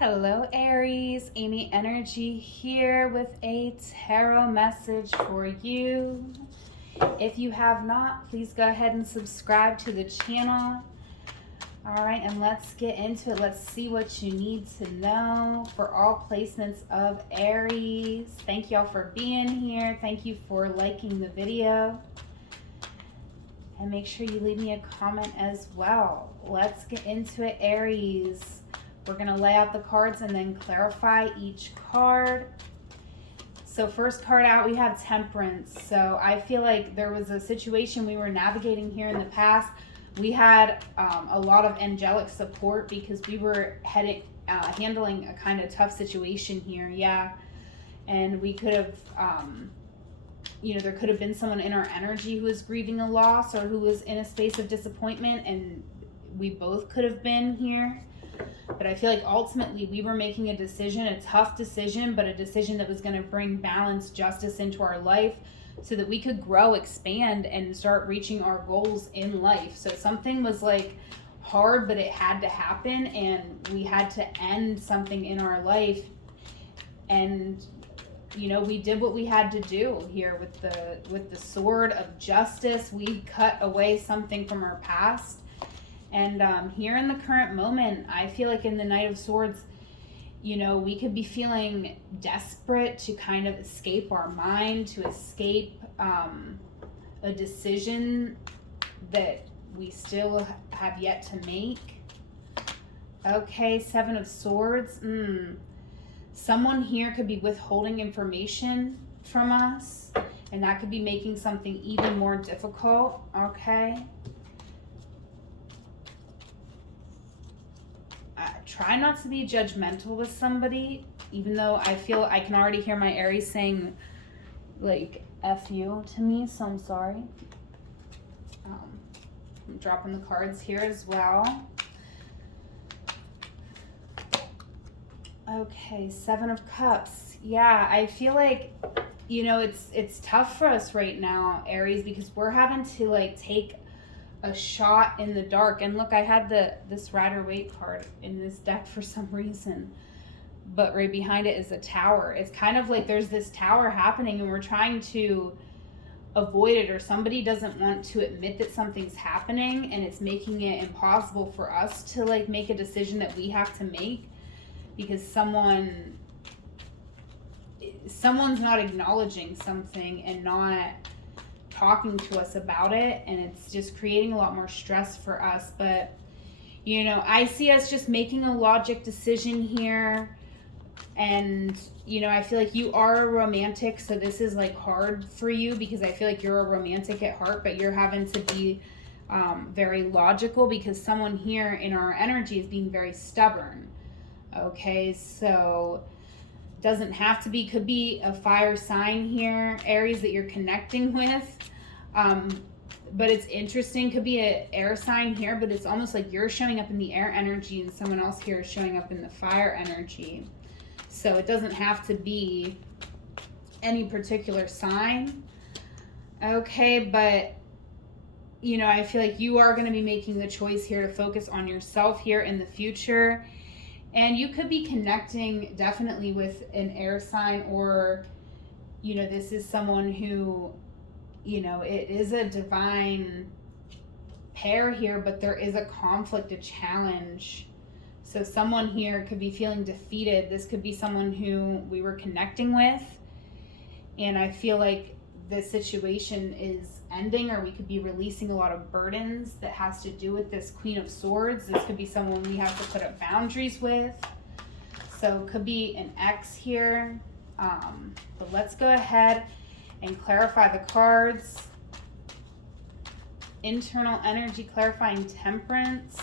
Hello Aries, Amy Energy here with a tarot message for you. If you have not, please go ahead and subscribe to the channel. All right, and let's get into it. Let's see what you need to know for all placements of Aries. Thank y'all for being here. Thank you for liking the video. And make sure you leave me a comment as well. Let's get into it, Aries. We're going to lay out the cards and then clarify each card. So first card out, we have Temperance. So I feel like there was a situation we were navigating here in the past. We had a lot of angelic support because we were handling a kind of tough situation here. Yeah. And we could have, there could have been someone in our energy who was grieving a loss or who was in a space of disappointment, and we both could have been here. But I feel like ultimately we were making a decision, a tough decision, but a decision that was going to bring balance, justice into our life so that we could grow, expand, and start reaching our goals in life. So something was like hard, but it had to happen, and we had to end something in our life. And we did what we had to do here with the sword of justice. We cut away something from our past. And here in the current moment, I feel like in the Knight of Swords, we could be feeling desperate to kind of escape our mind, to escape a decision that we still have yet to make. Okay, Seven of Swords. Someone here could be withholding information from us, and that could be making something even more difficult. Okay. Try not to be judgmental with somebody, even though I feel I can already hear my Aries saying, like, F you to me, so I'm sorry. I'm dropping the cards here as well. Okay, Seven of Cups. Yeah, I feel like, it's tough for us right now, Aries, because we're having to, like, take a shot in the dark. And look, I had this Rider-Waite card in this deck for some reason, but right behind it is a tower. It's kind of like there's this tower happening and we're trying to avoid it, or somebody doesn't want to admit that something's happening, and it's making it impossible for us to like make a decision that we have to make because someone's not acknowledging something and not talking to us about it, and it's just creating a lot more stress for us. But I see us just making a logic decision here, and I feel like you are a romantic, so this is like hard for you because I feel like you're a romantic at heart, but you're having to be very logical because someone here in our energy is being very stubborn. Okay, so doesn't have to be, could be a fire sign here, Aries, that you're connecting with. But it's interesting, could be an air sign here, but it's almost like you're showing up in the air energy and someone else here is showing up in the fire energy. So it doesn't have to be any particular sign. Okay, but I feel like you are going to be making the choice here to focus on yourself here in the future. And you could be connecting definitely with an air sign, or, this is someone who, it is a divine pair here, but there is a conflict, a challenge. So someone here could be feeling defeated. This could be someone who we were connecting with. And I feel like this situation is ending, or we could be releasing a lot of burdens that has to do with this Queen of Swords. This could be someone we have to put up boundaries with. So it could be an ex here. But let's go ahead and clarify the cards. Internal energy, clarifying Temperance.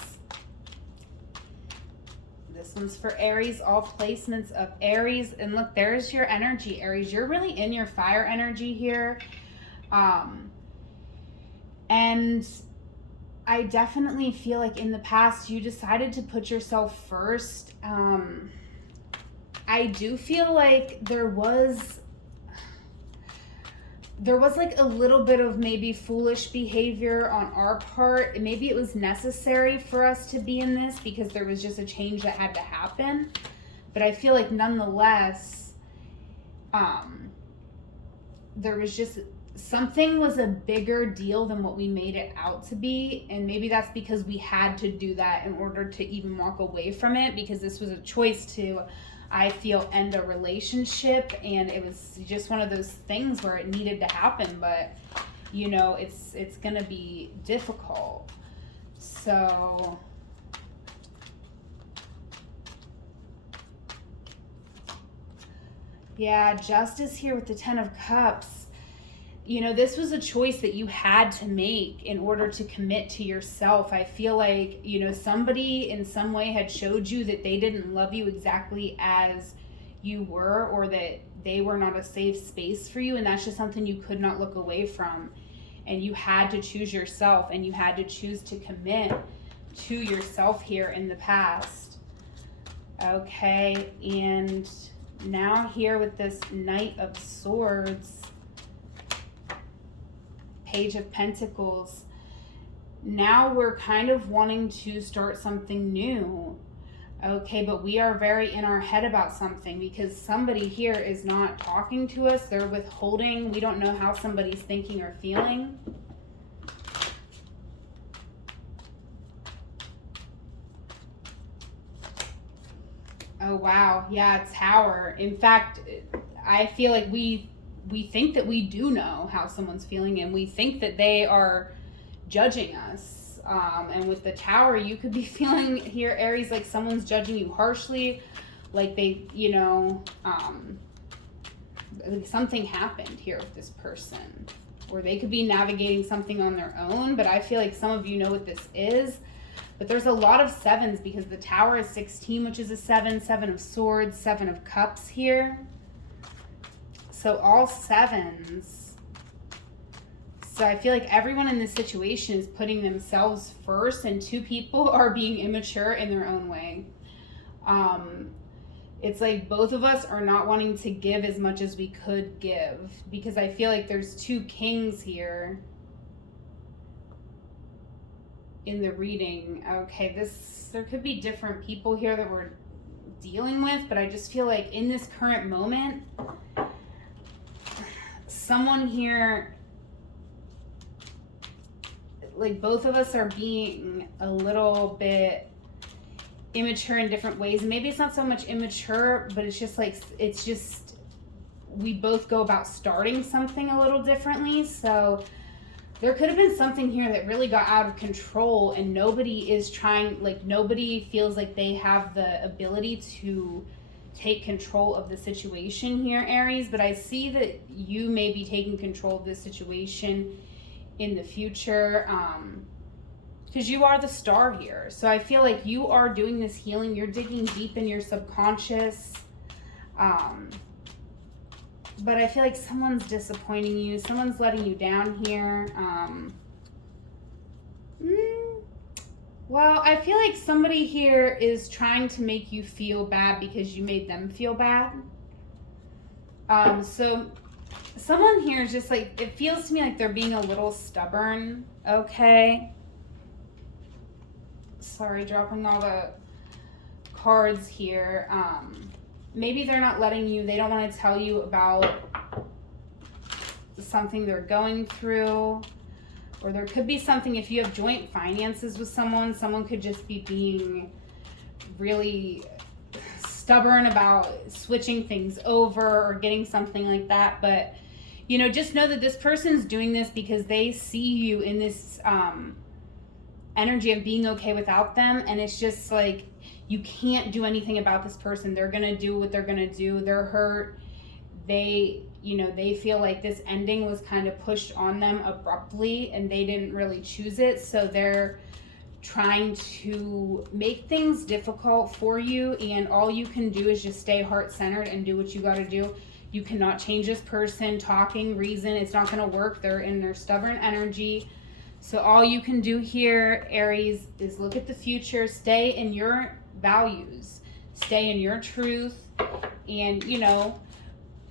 This one's for Aries, all placements of Aries. And look, there's your energy, Aries. You're really in your fire energy here. And I definitely feel like in the past you decided to put yourself first. I do feel like there was like a little bit of maybe foolish behavior on our part. Maybe it was necessary for us to be in this because there was just a change that had to happen. But I feel like nonetheless, there was just something was a bigger deal than what we made it out to be. And maybe that's because we had to do that in order to even walk away from it, because this was a choice to, I feel, end a relationship. And it was just one of those things where it needed to happen. But, you know, it's going to be difficult. So yeah, justice here with the 10 of Cups. You know, this was a choice that you had to make in order to commit to yourself. I feel like, you know, somebody in some way had showed you that they didn't love you exactly as you were, or that they were not a safe space for you. And that's just something you could not look away from. And you had to choose yourself, and you had to choose to commit to yourself here in the past. Okay, and now here with this Knight of Swords, Page of Pentacles, now we're kind of wanting to start something new. Okay, but we are very in our head about something, because somebody here is not talking to us. They're withholding. We don't know how somebody's thinking or feeling. Oh, wow. Yeah, Tower. In fact, I feel like we think that we do know how someone's feeling, and we think that they are judging us. And with the Tower, you could be feeling here, Aries, like someone's judging you harshly, like they, you know, something happened here with this person, or they could be navigating something on their own. But I feel like some of you know what this is. But there's a lot of sevens, because the Tower is 16, which is a 7, 7 of Swords, 7 of Cups here. So all sevens. So I feel like everyone in this situation is putting themselves first, and two people are being immature in their own way. It's like both of us are not wanting to give as much as we could give, because I feel like there's two kings here in the reading. Okay, there could be different people here that we're dealing with, but I just feel like in this current moment, someone here, like both of us are being a little bit immature in different ways. And maybe it's not so much immature, but it's just like, we both go about starting something a little differently. So there could have been something here that really got out of control, and nobody is trying, like nobody feels like they have the ability to take control of the situation here, Aries. But I see that you may be taking control of this situation in the future, because you are the star here. So I feel like you are doing this healing. You're digging deep in your subconscious. But I feel like someone's disappointing you. Someone's letting you down here. Well, I feel like somebody here is trying to make you feel bad because you made them feel bad. So someone here is just like, it feels to me like they're being a little stubborn. Okay. Sorry, dropping all the cards here. Maybe they're not letting you, they don't want to tell you about something they're going through. Or there could be something, if you have joint finances with someone could just be being really stubborn about switching things over or getting something like that. But, you know, just know that this person's doing this because they see you in this energy of being okay without them. And it's just like, you can't do anything about this person. They're going to do what they're going to do. They're hurt. They, you know, they feel like this ending was kind of pushed on them abruptly and they didn't really choose it. So they're trying to make things difficult for you. And all you can do is just stay heart-centered and do what you got to do. You cannot change this person. Talking, reason, it's not going to work. They're in their stubborn energy. So all you can do here, Aries, is look at the future, stay in your values, stay in your truth. And, you know,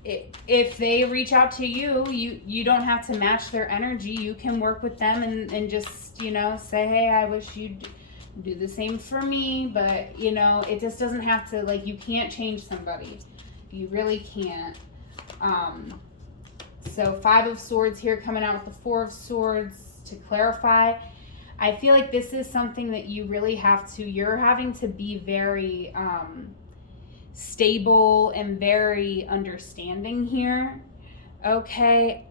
if they reach out to you, you don't have to match their energy. You can work with them and just, you know, say, hey, I wish you'd Do the same for me, but you know, it just doesn't have to, like, you can't change somebody. You really can't. So 5 of Swords here coming out with the 4 of Swords. To clarify, I feel like this is something that you really have to, you're having to be very stable and very understanding here. Okay.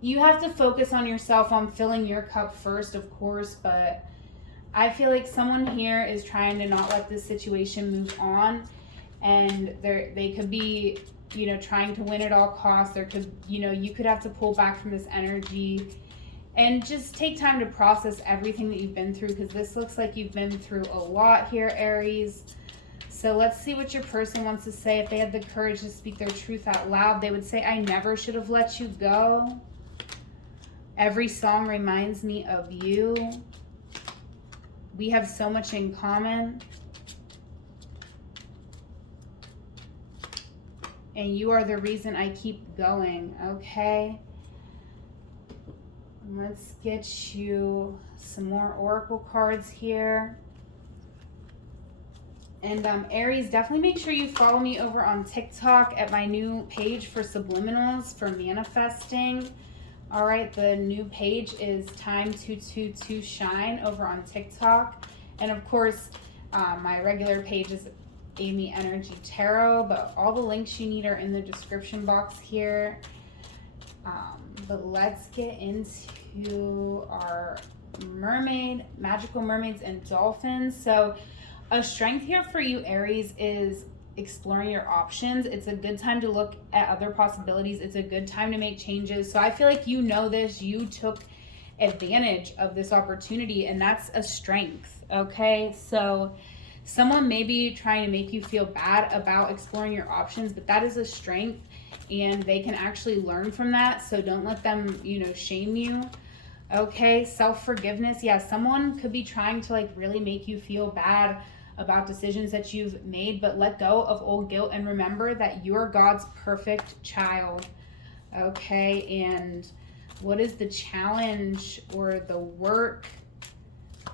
You have to focus on yourself, on filling your cup first, of course, but I feel like someone here is trying to not let this situation move on, and they could be, you know, trying to win at all costs. There could, you know, you could have to pull back from this energy and just take time to process everything that you've been through, because this looks like you've been through a lot here, Aries. So let's see what your person wants to say. If they had the courage to speak their truth out loud, they would say, I never should have let you go. Every song reminds me of you. We have so much in common. And you are the reason I keep going, okay? Let's get you some more oracle cards here. And Aries, definitely make sure you follow me over on TikTok at my new page for subliminals, for manifesting. All right, the new page is Time222 Shine over on TikTok. And of course, my regular page is Amy Energy Tarot, but all the links you need are in the description box here. But let's get into our magical mermaids and dolphins. So a strength here for you, Aries, is exploring your options. It's a good time to look at other possibilities. It's a good time to make changes. So I feel like you know this, you took advantage of this opportunity, and that's a strength. Okay, so someone may be trying to make you feel bad about exploring your options, but that is a strength, and they can actually learn from that. So don't let them, you know, shame you. Okay, self-forgiveness. Yeah, someone could be trying to, like, really make you feel bad about decisions that you've made, but let go of old guilt and remember that you're God's perfect child. Okay, and what is the challenge or the work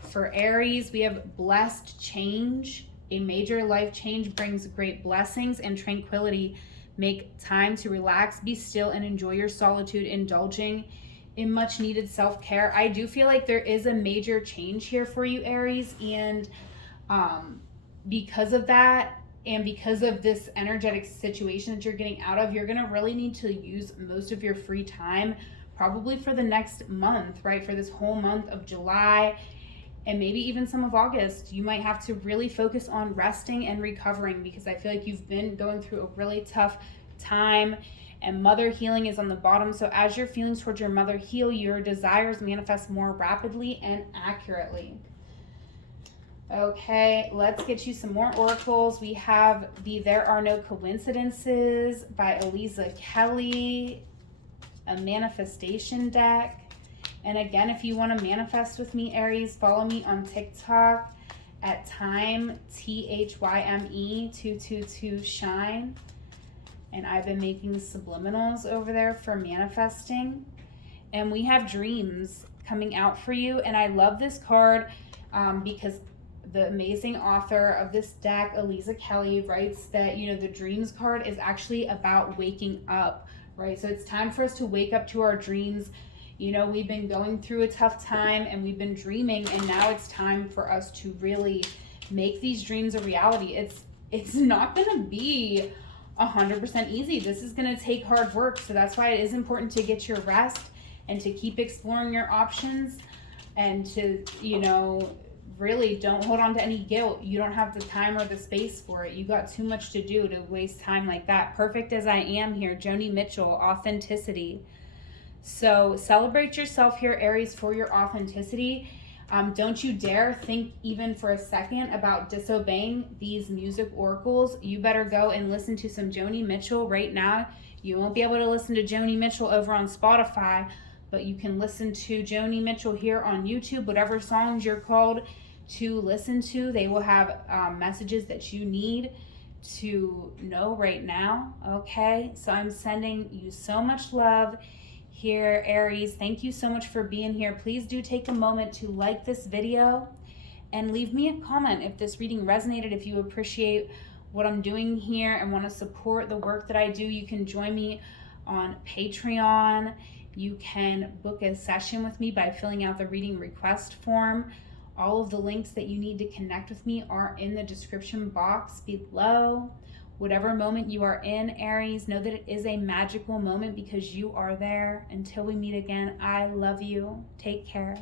for Aries? We have blessed change. A major life change brings great blessings and tranquility. Make time to relax, be still, and enjoy your solitude, indulging in much needed self-care. I do feel like there is a major change here for you, Aries, and because of that, and because of this energetic situation that you're getting out of, you're gonna really need to use most of your free time, probably for the next month, right? For this whole month of July, and maybe even some of August. You might have to really focus on resting and recovering, because I feel like you've been going through a really tough time, and mother healing is on the bottom. So as your feelings towards your mother heal, your desires manifest more rapidly and accurately. Okay, let's get you some more oracles. We have the There Are No Coincidences by Aliza Kelly, a manifestation deck. And again, if you want to manifest with me, Aries, follow me on TikTok at Time, THYME 222 Shine. And I've been making subliminals over there for manifesting. And we have dreams coming out for you. And I love this card because the amazing author of this deck, Aliza Kelly, writes that, you know, the dreams card is actually about waking up, right? So it's time for us to wake up to our dreams. You know, we've been going through a tough time and we've been dreaming, and now it's time for us to really make these dreams a reality. It's not going to be 100% easy. This is going to take hard work. So that's why it is important to get your rest and to keep exploring your options, and to, you know, really don't hold on to any guilt. You don't have the time or the space for it. You got too much to do to waste time like that. Perfect as I am here, Joni Mitchell, authenticity. So celebrate yourself here, Aries, for your authenticity. Don't you dare think even for a second about disobeying these music oracles. You better go and listen to some Joni Mitchell right now. You won't be able to listen to Joni Mitchell over on Spotify, but you can listen to Joni Mitchell here on YouTube, whatever songs you're called to listen to. They will have messages that you need to know right now. Okay, so I'm sending you so much love, here, Aries. Thank you so much for being here. Please do take a moment to like this video and leave me a comment if this reading resonated, if you appreciate what I'm doing here and want to support the work that I do. You can join me on Patreon. You can book a session with me by filling out the reading request form. All of the links that you need to connect with me are in the description box below. Whatever moment you are in, Aries, know that it is a magical moment because you are there. Until we meet again, I love you. Take care.